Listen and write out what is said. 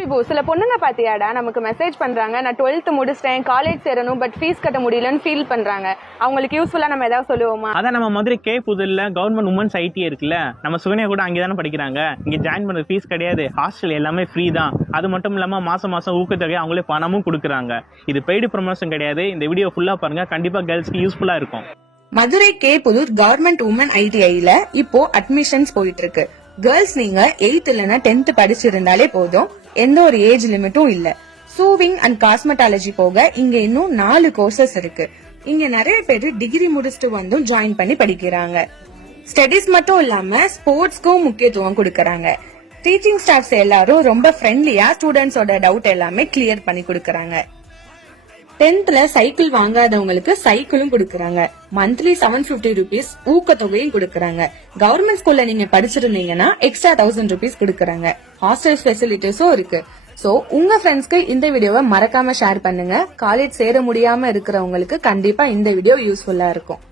விபு சில பொண்ணுங்க பாத்தியாடா நமக்கு மெசேஜ் பண்றாங்க. நான் டுவெல்த் முடிச்சிட்டேன் காலேஜ் சேரணும் பட் ஃபீஸ் கட்ட முடியலன்னு ஃபீல் பண்றாங்க. அவங்களுக்கு யூஸ்ஃபுல்லா நம்ம ஏதாவது சொல்லுவோமா? அதான் நம்ம மதுரை கே புதூர்ல கவர்மெண்ட் உமன்ஸ் ஐடி இருக்குல்ல நம்ம சுகன்யா கூட அங்கே தானே படிக்கிறாங்க. இங்க ஜாயின் பண்ண ஃபீஸ் கிடையாது. ஹாஸ்டல் எல்லாமே ஃப்ரீ தான். அது மட்டும் இல்லாம மாசம் மாசம் ஊக்கத்தொகை அவங்களே பணமும் கொடுக்குறாங்க. இது பெய்டு ப்ரொமோஷன் கிடையாது. இந்த வீடியோ ஃபுல்லா பாருங்க. கண்டிப்பா கேர்ள்ஸ்க்கு யூஸ்ஃபுல்லா இருக்கும். Madurai K Puthur government women ஐடிஐல இப்போ அட்மிஷன்ஸ் போயிட்டு இருக்கு. கேர்ள்ஸ் நீங்க எயித் இல்லனா டென்த் படிச்சிருந்தாலே போதும். எந்த ஒரு ஏஜ் லிமிட்டும் இல்ல. சூவிங் அண்ட் காஸ்மெட்டாலஜி போக இங்க இன்னும் நாலு கோர்சஸ் இருக்கு. இங்க நிறைய பேர் டிகிரி முடிச்சுட்டு வந்தும் ஜாயின் பண்ணி படிக்கிறாங்க. ஸ்டடிஸ் மட்டும் இல்லாம ஸ்போர்ட்ஸ்க்கும் முக்கியத்துவம் கொடுக்கறாங்க. டீச்சிங் ஸ்டாஃப்ஸ் எல்லாரும் ரொம்ப ஃப்ரெண்ட்லியா ஸ்டூடெண்ட்ஸோட டவுட் எல்லாமே கிளியர் பண்ணி கொடுக்கறாங்க. டென்த்ல சைக்கிள் வாங்காதவங்களுக்கு சைக்கிளும் கொடுக்கறாங்க. மந்த்லி செவன் பிப்டி ருபீஸ் ஊக்கத்தொகையும் கொடுக்கறாங்க. கவர்மெண்ட் ஸ்கூல்ல நீங்க படிச்சிருந்தீங்கன்னா எக்ஸ்ட்ரா தௌசண்ட் ருபீஸ் கொடுக்கறாங்க. ஹாஸ்டல் ஃபெசிலிட்டிஸும் இருக்கு. சோ உங்க ஃப்ரெண்ட்ஸ்க்கு இந்த வீடியோவை மறக்காம ஷேர் பண்ணுங்க. காலேஜ் சேர முடியாம இருக்கிறவங்களுக்கு கண்டிப்பா இந்த வீடியோ யூஸ்ஃபுல்லா இருக்கும்.